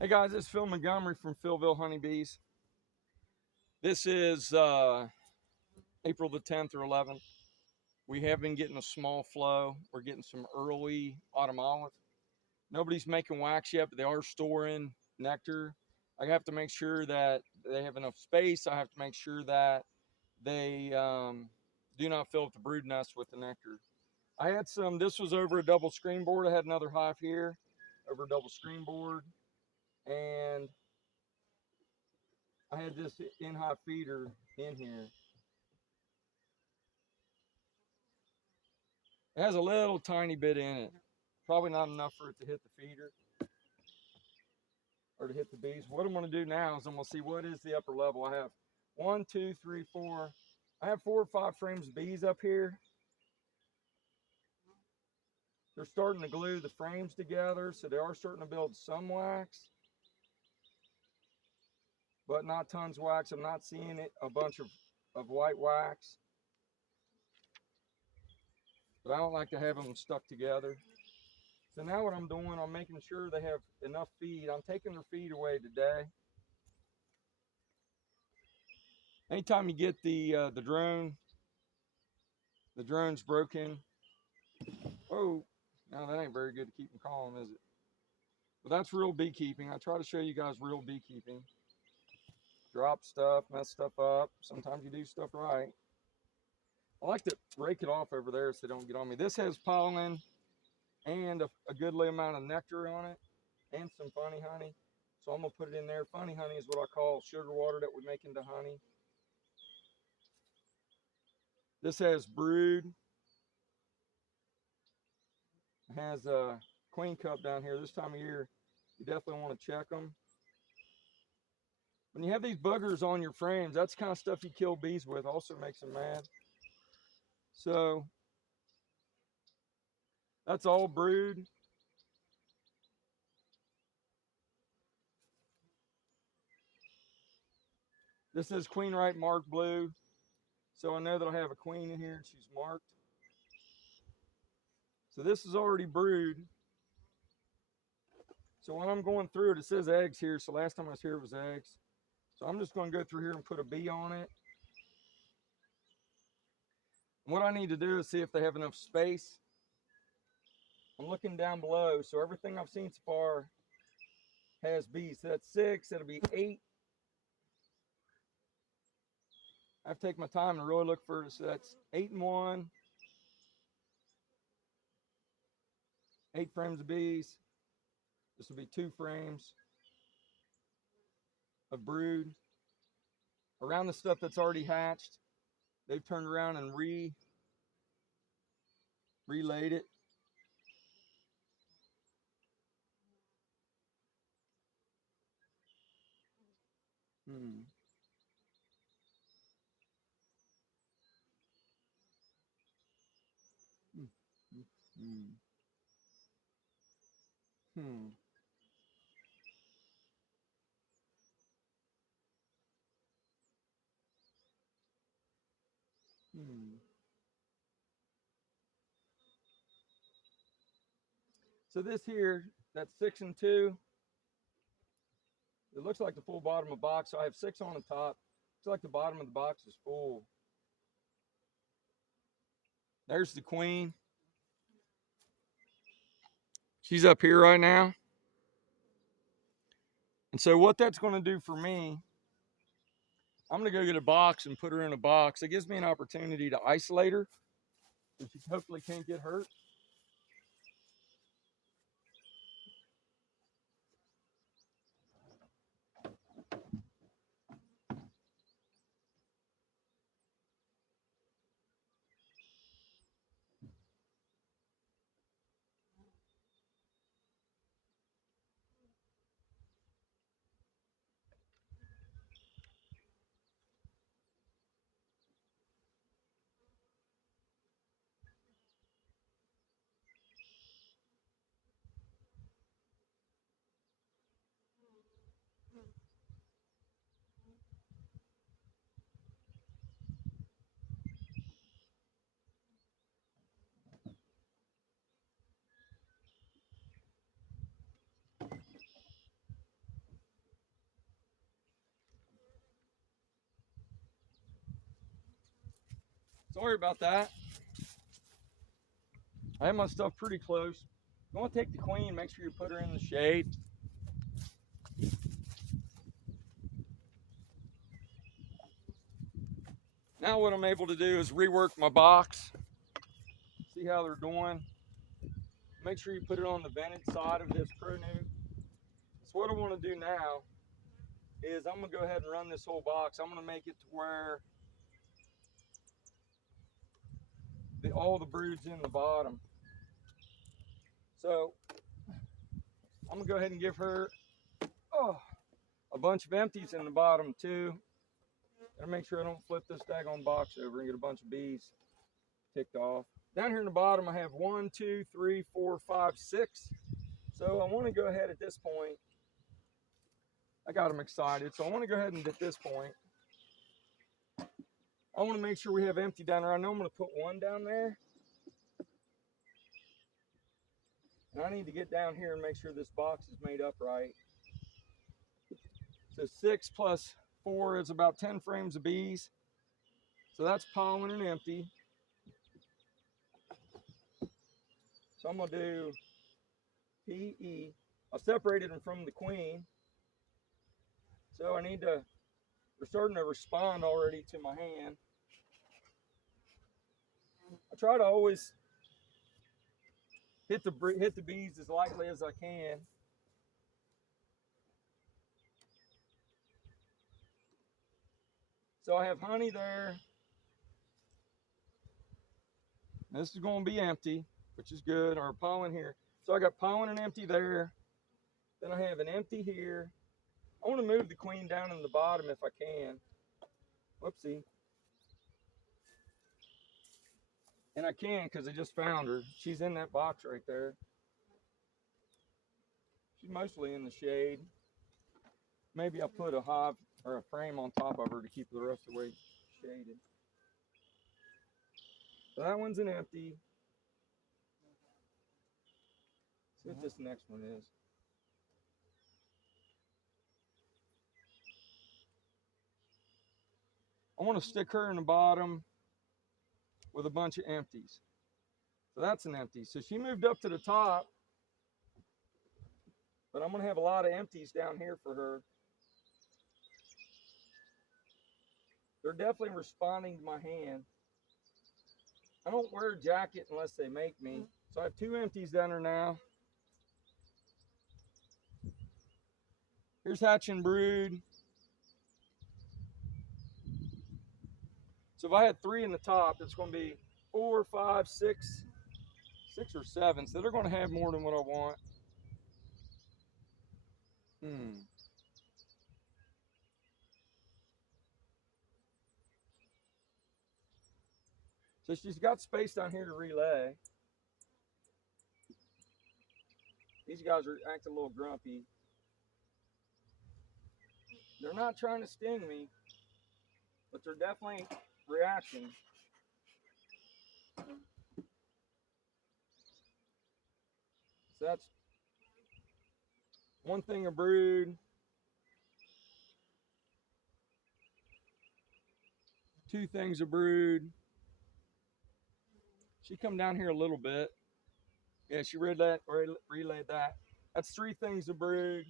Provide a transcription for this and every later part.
Hey guys, it's Phil Montgomery from Philville Honeybees. This is April the 10th or 11th. We have been getting a small flow. We're getting some early autumn olive. Nobody's making wax yet, but they are storing nectar. I have to make sure that they have enough space. I have to make sure that they do not fill up the brood nest with the nectar. I had some, this was over a double screen board. I had another hive here over a double screen board. And I had this in-hive feeder in here. It has a little tiny bit in it. Probably not enough for it to hit the feeder or to hit the bees. What I'm going to do now is I'm going to see what is the upper level. I have one, two, three, four. I have 4 or 5 frames of bees up here. They're starting to glue the frames together, so they are starting to build some wax, but not tons of wax. I'm not seeing a bunch of white wax, but I don't like to have them stuck together. So now what I'm doing, I'm making sure they have enough feed. I'm taking their feed away today. Anytime you get the drone's broken. Oh, no, that ain't very good to keep them calm, is it? But that's real beekeeping. I try to show you guys real beekeeping. Drop stuff, mess stuff up. Sometimes you do stuff right. I like to rake it off over there so they don't get on me. This has pollen and a goodly amount of nectar on it and some funny honey. So I'm going to put it in there. Funny honey is what I call sugar water that we make into honey. This has brood. It has a queen cup down here. This time of year, you definitely want to check them. When you have these buggers on your frames, that's the kind of stuff you kill bees with. Also makes them mad. So that's all brood. This is queen right marked blue. So I know that I have a queen in here and she's marked. So this is already brood. So when I'm going through it, it says eggs here. So last time I was here it was eggs. So I'm just going to go through here and put a bee on it. And what I need to do is see if they have enough space. I'm looking down below. So everything I've seen so far has bees. So that's 6. That'll be 8. I have to take my time to really look for it. So that's 8 and 1. 8 frames of bees. This will be 2 frames of brood. Around the stuff that's already hatched, they've turned around and relayed it. Hmm. Hmm. Hmm. Hmm. Hmm. So this here, that's 6 and 2. It looks like the full bottom of the box. So I have 6 on the top. Looks like the bottom of the box is full. There's the queen. She's up here right now. And so what that's going to do for me, I'm going to go get a box and put her in a box. It gives me an opportunity to isolate her, so she hopefully can't get hurt. Sorry about that. I have my stuff pretty close. You want to take the queen, make sure you put her in the shade. Now what I'm able to do is rework my box. See how they're doing. Make sure you put it on the vented side of this Pro Nuke. So what I want to do now is I'm going to go ahead and run this whole box. I'm going to make it to where all the brood's in the bottom. So I'm going to go ahead and give her a bunch of empties in the bottom too. Gotta make sure I don't flip this daggone box over and get a bunch of bees ticked off. Down here in the bottom I have 1, 2, 3, 4, 5, 6. So I want to go ahead at this point. I got them excited. So I want to go ahead and at this point, I want to make sure we have empty down there. I know I'm going to put one down there. And I need to get down here and make sure this box is made up right. So 6 plus 4 is about 10 frames of bees. So that's pollen and empty. So I'm going to do PE. I've separated them from the queen. So I need to, they're starting to respond already to my hand. I try to always hit the bees as lightly as I can. So I have honey there. This is going to be empty, which is good, or pollen here. So I got pollen and empty there. Then I have an empty here. I want to move the queen down in the bottom if I can. Whoopsie. And I can because I just found her. She's in that box right there. She's mostly in the shade. Maybe I'll put a hive or a frame on top of her to keep the rest of the way shaded. So that one's an empty. See what this next one is. I want to stick her in the bottom with a bunch of empties. So that's an empty. So she moved up to the top, but I'm going to have a lot of empties down here for her. They're definitely responding to my hand. I don't wear a jacket unless they make me. So I have 2 empties down there now. Here's hatch and brood. So if I had 3 in the top, it's going to be 4, 5, 6 or 7. So they're going to have more than what I want. So she's got space down here to relay. These guys are acting a little grumpy. They're not trying to sting me, but they're definitely reacting. So that's 1 thing of brood. 2 things of brood. She come down here a little bit. Yeah, she relayed that. That's 3 things of brood.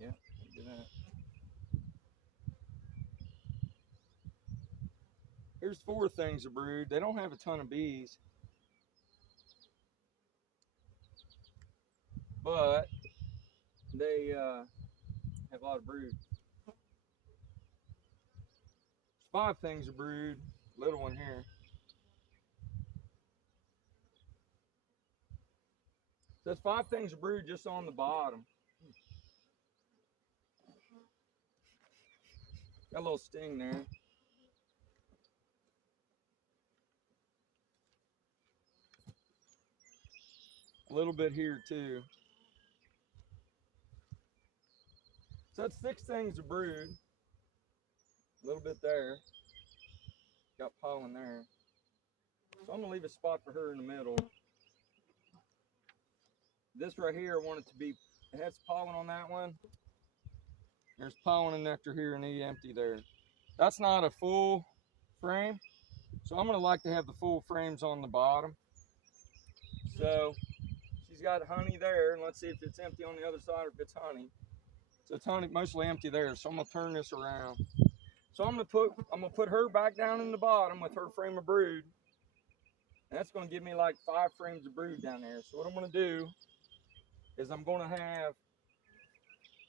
Yeah, do that. Here's 4 things of brood. They don't have a ton of bees, but they have a lot of brood. 5 things of brood. Little one here. So that's 5 things of brood just on the bottom. Got a little sting there. A little bit here too. So that's 6 things of brood. A little bit there. Got pollen there. So I'm gonna leave a spot for her in the middle. This right here, I want it to be, it has pollen on that one. There's pollen and nectar here and empty there. That's not a full frame, so I'm gonna like to have the full frames on the bottom. So she's got honey there, and let's see if it's empty on the other side or if it's honey. So it's honey, mostly empty there. So I'm gonna turn this around. So I'm gonna put her back down in the bottom with her frame of brood. And that's gonna give me like 5 frames of brood down there. So what I'm gonna do is I'm gonna have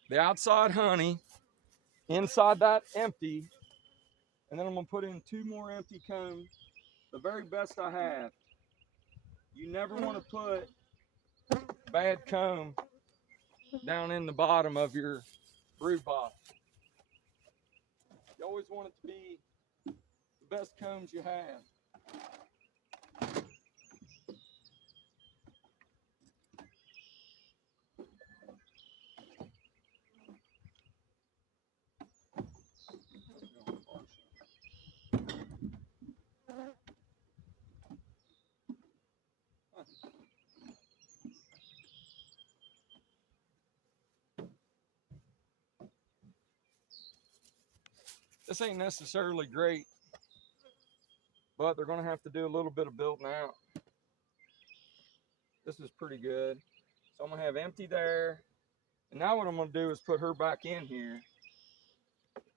the outside honey inside that empty, and then I'm gonna put in 2 more empty combs, the very best I have. You never want to put bad comb down in the bottom of your brood box. You always want it to be the best combs you have. This ain't necessarily great, but they're gonna have to do a little bit of building out. This is pretty good. So I'm gonna have empty there. And now what I'm gonna do is put her back in here.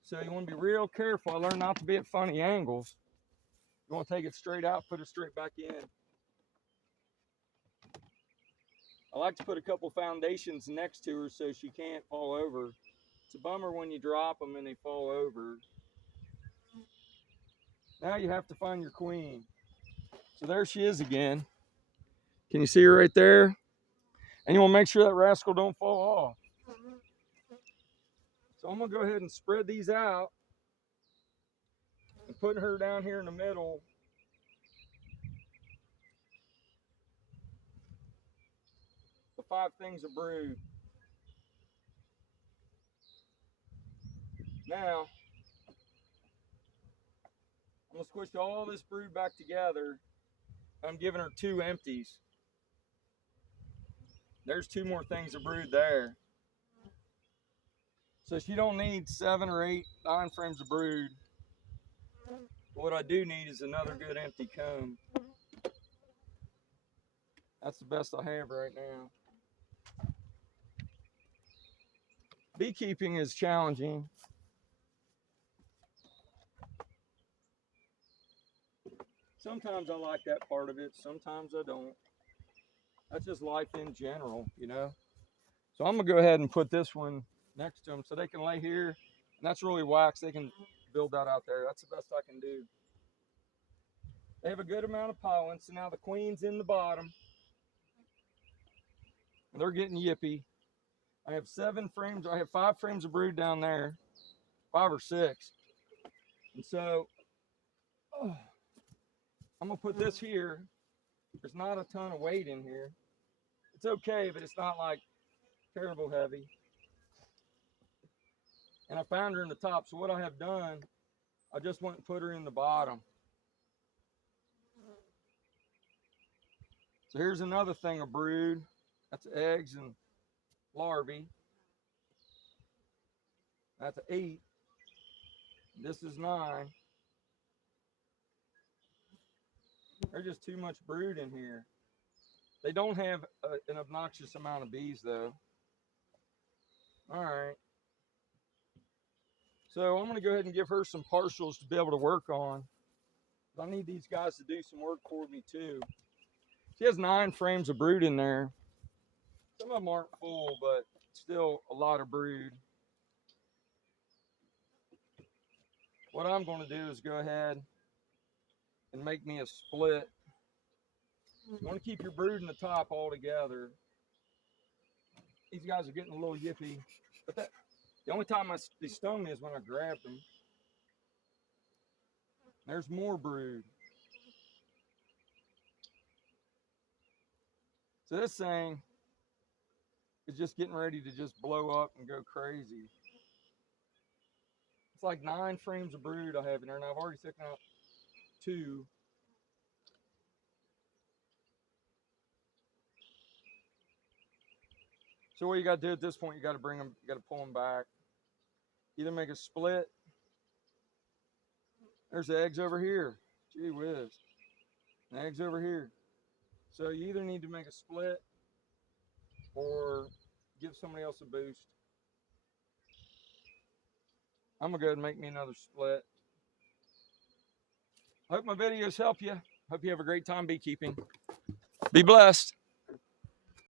So you wanna be real careful. I learned not to be at funny angles. You wanna take it straight out, put it straight back in. I like to put a couple foundations next to her so she can't fall over. It's a bummer when you drop them and they fall over. Now you have to find your queen. So there she is again. Can you see her right there? And you want to make sure that rascal don't fall off. So I'm gonna go ahead and spread these out and putting her down here in the middle. The 5 things of brood. Now I'm gonna squish all this brood back together. I'm giving her 2 empties. There's 2 more things of brood there. So she don't need 7 or 8, 9 frames of brood. But what I do need is another good empty comb. That's the best I have right now. Beekeeping is challenging. Sometimes I like that part of it, sometimes I don't. That's just life in general, you know. So I'm gonna go ahead and put this one next to them so they can lay here. And that's really wax. They can build that out there. That's the best I can do. They have a good amount of pollen. So now the queen's in the bottom. And they're getting yippy. I have 7 frames. I have 5 frames of brood down there, 5 or 6. And so I'm gonna put this here. There's not a ton of weight in here. It's okay, but it's not like terrible heavy. And I found her in the top. So what I have done, I just went and put her in the bottom. So here's another thing of brood. That's eggs and larvae. That's 8. This is 9. There's just too much brood in here. They don't have an obnoxious amount of bees though. All right. So I'm going to go ahead and give her some partials to be able to work on. I need these guys to do some work for me too. She has 9 frames of brood in there. Some of them aren't full, but still a lot of brood. What I'm going to do is go ahead and make me a split. You want to keep your brood in the top all together. These guys are getting a little yippy, but the only time they stung me is when I grabbed them. There's more brood. So this thing is just getting ready to just blow up and go crazy. It's like 9 frames of brood I have in there, and I've already taken out 2. So what you got to do at this point, you got to bring them, you got to pull them back. Either make a split. There's the eggs over here. Gee whiz. The eggs over here. So you either need to make a split or give somebody else a boost. I'm going to go ahead and make me another split. Hope my videos help you. Hope you have a great time beekeeping. Be blessed.